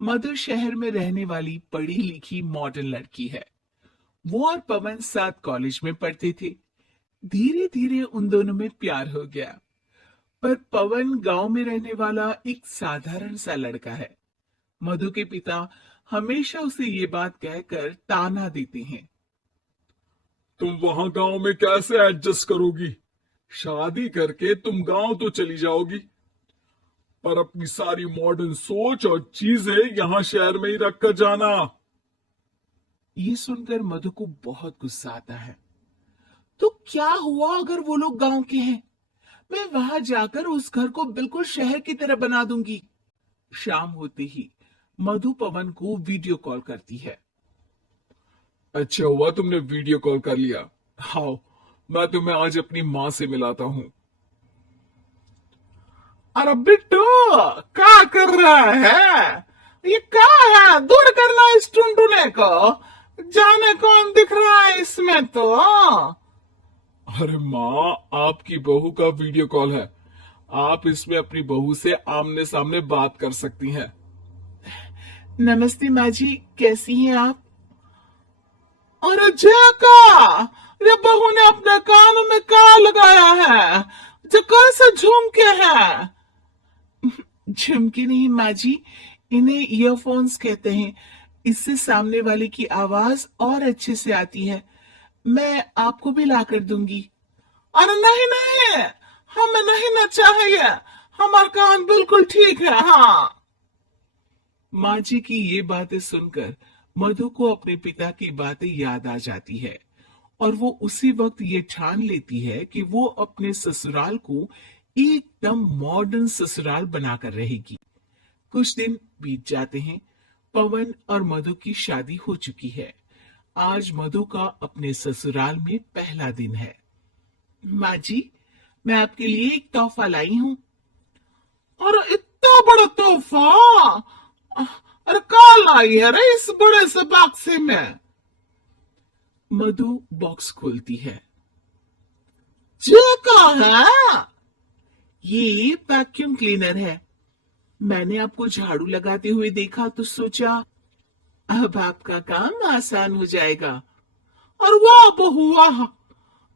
मधु शहर में रहने वाली पढ़ी लिखी मॉडर्न लड़की है। वो और पवन साथ कॉलेज में पढ़ते थे। धीरे धीरे उन दोनों में प्यार हो गया। पर पवन गांव में रहने वाला एक साधारण सा लड़का है। मधु के पिता हमेशा उसे ये बात कहकर ताना देते हैं। तुम वहां गांव में कैसे एडजस्ट करोगी? शादी करके तुम गांव तो चली जाओगी, पर अपनी सारी मॉडर्न सोच और चीजें यहाँ शहर में ही रख कर जाना। ये सुनकर मधु को बहुत गुस्सा आता है। तो क्या हुआ अगर वो लोग गांव के हैं? मैं वहां जाकर उस घर को बिल्कुल शहर की तरह बना दूंगी। शाम होते ही मधु पवन को वीडियो कॉल करती है। अच्छा हुआ तुमने वीडियो कॉल कर लिया। आओ, मैं तुम्हें आज अपनी माँ से मिलाता हूँ। अरे बिट्टू, क्या कर रहा है? ये क्या है? दूर करना इस टुनटुने को। जाने कौन दिख रहा है इसमें तो। अरे माँ, आपकी बहू का वीडियो कॉल है। आप इसमें अपनी बहू से आमने सामने बात कर सकती हैं। नमस्ते माँ जी, कैसी हैं आप? अरे जयका, ये बहू ने अपने कानों में क्या लगाया है? जो कैसे झुमके हैं? झुमके नहीं माँ जी, इन्हें ईयरफोन्स कहते हैं। इससे सामने वाले की आवाज और अच्छे से आती है। मैं आपको भी ला कर दूंगी। अरे नहीं नहीं, हमें नहीं ना चाहिए। हमारा कान बिल्कुल ठीक है। हाँ। माँ जी की ये बातें सुनकर मधु को अपने पिता की बातें याद आ जाती है और वो उसी वक्त ये ठान लेती है कि वो अपने ससुराल को एकदम मॉडर्न ससुराल बनाकर रहेगी। कुछ दिन बीत जाते हैं। पवन और मधु की शादी हो चुकी है। आज मधु का अपने ससुराल में पहला दिन है। माँ जी, मैं आपके लिए एक तोहफा लाई हूँ। और इतना बड़ा तोहफा? अरे क्या लाई है रे इस बड़े से बक्से में? मधु बॉक्स खोलती है। ये क्या है? ये वैक्यूम क्लीनर है। मैंने आपको झाड़ू लगाते हुए देखा तो सोचा अब आपका काम आसान हो जाएगा। और वाह बहू वाह,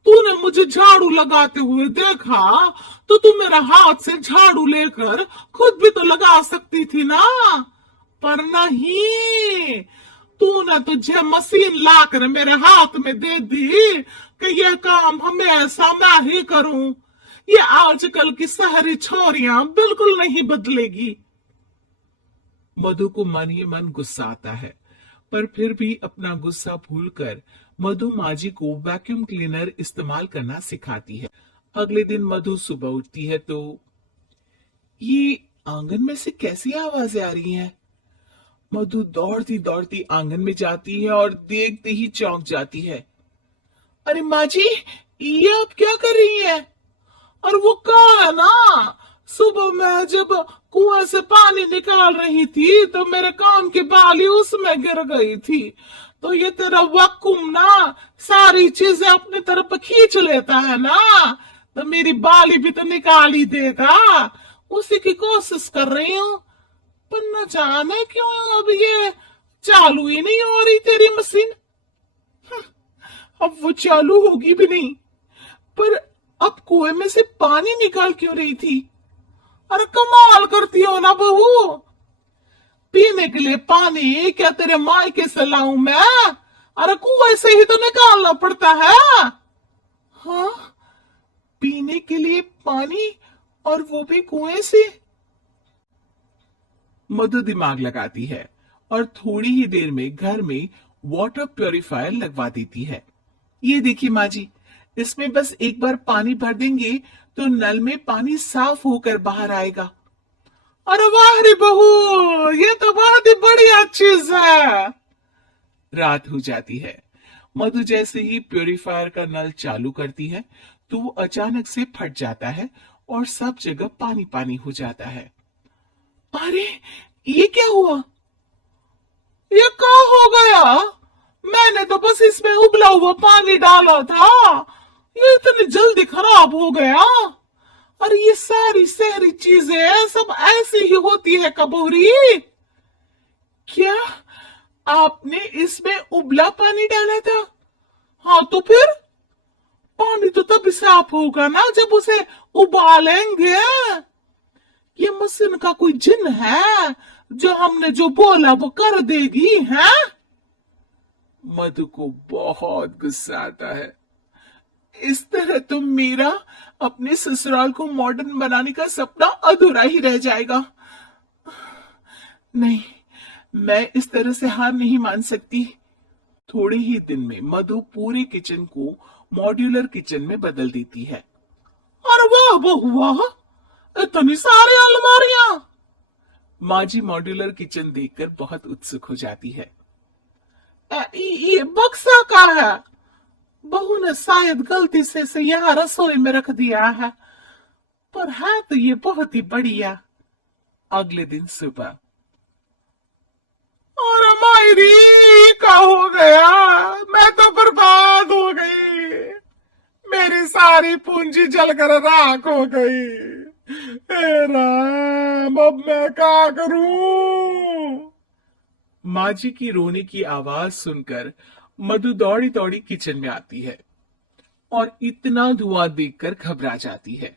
तूने मुझे झाड़ू लगाते हुए देखा तो तू मेरा हाथ से झाड़ू लेकर खुद भी तो लगा सकती थी ना। पर नहीं, तूने तुझे मशीन लाकर मेरे हाथ में दे दी कि यह काम हमेशा मैं ही करूं। ये आजकल की शहरी छोरियां बिल्कुल नहीं बदलेगी। मधु को मन ही मन गुस्सा आता है, पर फिर भी अपना गुस्सा भूलकर मधु माजी को वैक्यूम क्लीनर इस्तेमाल करना सिखाती है। अगले दिन मधु सुबह उठती है तो ये आंगन में से कैसी आवाजें आ रही हैं? मधु दौड़ती दौड़ती आंगन में जाती है और देखते ही चौंक जाती है। अरे माँ जी, ये आप क्या कर रही हैं? और वो कहा है ना, सुबह मैं जब कुआं से पानी निकाल रही थी तो मेरे कान की बाली उसमें गिर गई थी। तो ये तेरा वैक्यूम ना सारी चीजें अपनी तरफ खींच लेता है ना, तो मेरी बाली भी तो निकाल ही देगा। उसी की कोशिश कर रही हूँ, पर न जाने क्यों अब ये चालू ही नहीं हो रही तेरी मशीन। अब वो चालू होगी भी नहीं। पर अब कुएं में से पानी निकाल क्यों रही थी? अरे कमाल करती हो ना बहू। पीने के लिए पानी क्या तेरे मायके से लाऊं मैं? अरे कुएं से ही तो निकालना पड़ता है। हाँ, पीने के लिए पानी, और वो भी कुएं से। मधु दिमाग लगाती है और थोड़ी ही देर में घर में वाटर प्यूरिफायर लगवा देती है। ये देखिए माँ जी, इसमें बस एक बार पानी भर देंगे तो नल में पानी साफ होकर बाहर आएगा। अरे वाह रे बहू, ये तो बहुत ही बढ़िया चीज है। रात हो जाती है। मधु जैसे ही प्यूरिफायर का नल चालू करती है तो वो अचानक से फट जाता है और सब जगह पानी पानी हो जाता है। अरे ये क्या हुआ? ये क्या हो गया? मैंने तो बस इसमें उबला हुआ पानी डाला था, ये इतनी जल्दी खराब हो गया। और ये सारी शहरी चीजें सब ऐसी ही होती है कबूरी। क्या आपने इसमें उबला पानी डाला था? हाँ तो फिर पानी तो तब साफ होगा ना जब उसे उबालेंगे। ये मशीन का कोई जिन है जो हमने जो बोला वो कर देगी है? मधु को बहुत गुस्सा आता है। इस तरह तो मेरा अपने ससुराल को मॉडर्न बनाने का सपना अधूरा ही रह जाएगा। नहीं, मैं इस तरह से हार नहीं मान सकती। थोड़े ही दिन में मधु पूरे किचन को मॉड्यूलर किचन में बदल देती है। अरे वाह बहू वाह, इतनी सारी अलमारियां! माँ जी मॉड्यूलर किचन देखकर बहुत उत्सुक हो जाती है। ये बक्सा का है। बहू ने शायद गलती से इसे यहाँ रसोई में रख दिया है, पर है तो ये बहुत ही बढ़िया। अगले दिन सुबह। और मायरी का हो गया, मैं तो बर्बाद हो गई। मेरी सारी पूंजी जलकर राख हो गई। हे राम, अब मैं क्या करूं? माँ जी की रोने की आवाज सुनकर मधु दौड़ी दौड़ी किचन में आती है और इतना धुआं देखकर घबरा जाती है।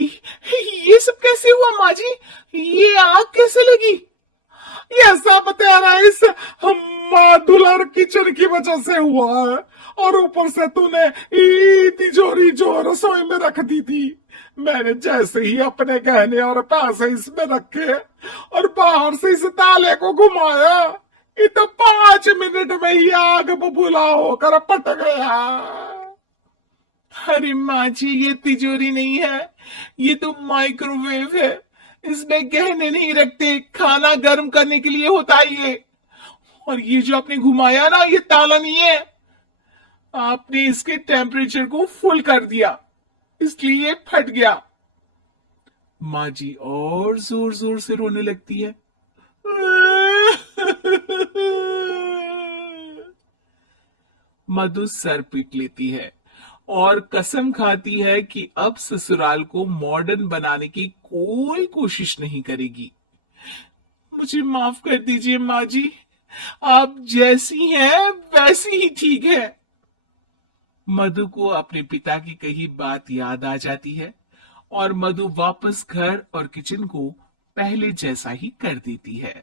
ये सब कैसे हुआ माँ जी? ये आग कैसे लगी? ये सब तेरा इस मॉड्यूलर किचन की वजह से हुआ है, और ऊपर से तूने तिजोरी जो रसोई में रख दी थी, मैंने जैसे ही अपने गहने और पैसे इसमें रखे और बाहर से इस ताले को घुमाया, ये तो 5 मिनट में ही आग बबूला होकर पट गया। अरे माँ जी, ये तिजोरी नहीं है, ये तो माइक्रोवेव है। इसमें गहने नहीं रखते, खाना गर्म करने के लिए होता है ये। और ये जो आपने घुमाया ना, ये ताला नहीं है, आपने इसके टेम्परेचर को फुल कर दिया, इसलिए ये फट गया। माँ जी और जोर जोर से रोने लगती है। मधु सर पीट लेती है और कसम खाती है कि अब ससुराल को मॉडर्न बनाने की कोई कोशिश नहीं करेगी। मुझे माफ कर दीजिए माँ जी, आप जैसी हैं वैसी ही ठीक है। मधु को अपने पिता की कही बात याद आ जाती है और मधु वापस घर और किचन को पहले जैसा ही कर देती है।